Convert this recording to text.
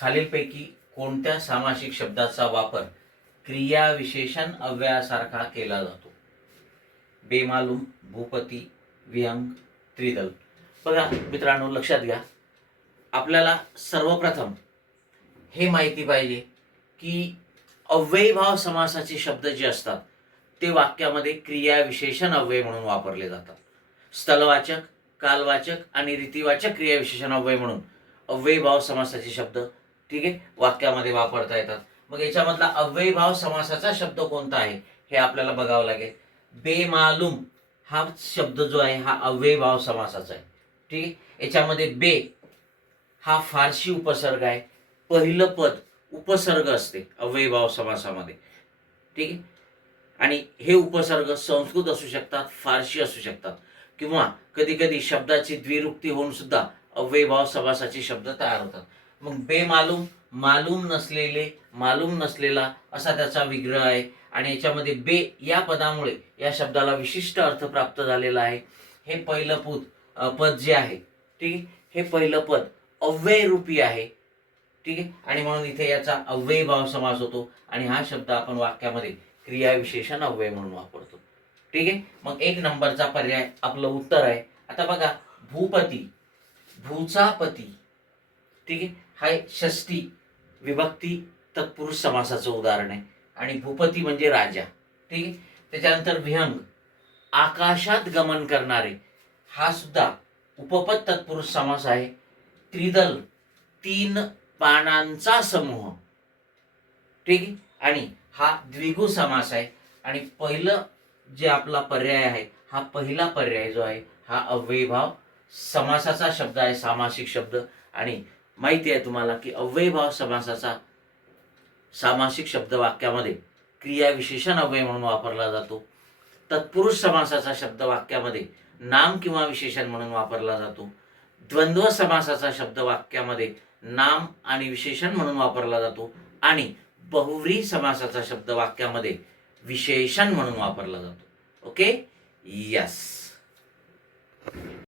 खालीलपैकी कोणत्या सामासिक शब्दाचा वापर क्रियाविशेषण अव्ययासारखा केला जातो? बेमालूम भूपती विहंग त्रिदल. बघा मित्रांनो लक्षात घ्या. आपल्याला सर्वप्रथम हे माहिती पाहिजे की अव्ययभाव समासाचे शब्द जे असतात ते वाक्यामध्ये क्रियाविशेषण अव्यय म्हणून वापरले जातात. स्थलवाचक कालवाचक आणि रीतिवाचक क्रियाविशेषण अव्यय म्हणून अव्ययभाव समासाचे शब्द ठीक आहे? वाक्यामध्ये वापरता येतात. मग याच्यामधला अव्ययभाव समासाचा शब्द कोणता आहे? हे आपल्याला बघावं लागेल. बेमालूम हा शब्द जो आहे हा अव्ययभाव समासाचा आहे. ठीक आहे? याच्यामध्ये बे हा फारशी उपसर्ग आहे. पहिलं पद उपसर्ग असते अव्ययभाव समासामध्ये. ठीक आहे? आणि हे उपसर्ग संस्कृत असू शकतात फारशी असू शकतात. किंवा कधी कधी शब्दाची द्विरुक्ती होऊन सुद्धा अव्ययभाव समासाचे शब्द तयार होतात. मग बेमालूम मालूम नसलेले मालूम नसलेला असा त्याचा विग्रह आहे. आणि याच्यामध्ये बे या पदामुळे या शब्दाला विशिष्ट अर्थ प्राप्त झालेला आहे. हे पहिलं पद पद जे आहे ठीक आहे? हे पहिलं पद अव्ययरूपी आहे ठीक आहे? आणि म्हणून इथे याचा अव्ययभाव समास होतो. आणि हा शब्द आपण वाक्यामध्ये क्रियाविशेषण अव्यय म्हणून वापरतो. ठीक आहे? मग एक नंबरचा पर्याय आपलं उत्तर आहे. आता बघा भूपती भूचा पती ठीक आहे? हा षष्टी विभक्ती तत्पुरुष समासाचं उदाहरण आहे. आणि भूपती म्हणजे राजा. ठीक आहे? त्याच्यानंतर विहंग. आकाशात गमन करणारे हा सुद्धा उपपद तत्पुरुष समास आहे. त्रिदल तीन पानांचा समूह. ठीक आहे? आणि हा द्विगु समास आहे. आणि पहिलं जे आपला पर्याय आहे हा पहिला पर्याय जो आहे हा अव्ययभाव समासाचा शब्द आहे सामासिक शब्द. आणि माहिती आहे तुम्हाला की अव्ययभाव समासाचा सामासिक शब्द वाक्यामध्ये क्रियाविशेषण अव्यय म्हणून वापरला जातो. तत्पुरुष समासाचा शब्द वाक्यामध्ये नाम किंवा विशेषण म्हणून वापरला जातो. द्वंद्व समासाचा शब्द वाक्यामध्ये नाम आणि विशेषण म्हणून वापरला जातो आणि बहुव्री समासाचा शब्द वाक्यामध्ये विशेषण म्हणून वापरला जातो. Okay yes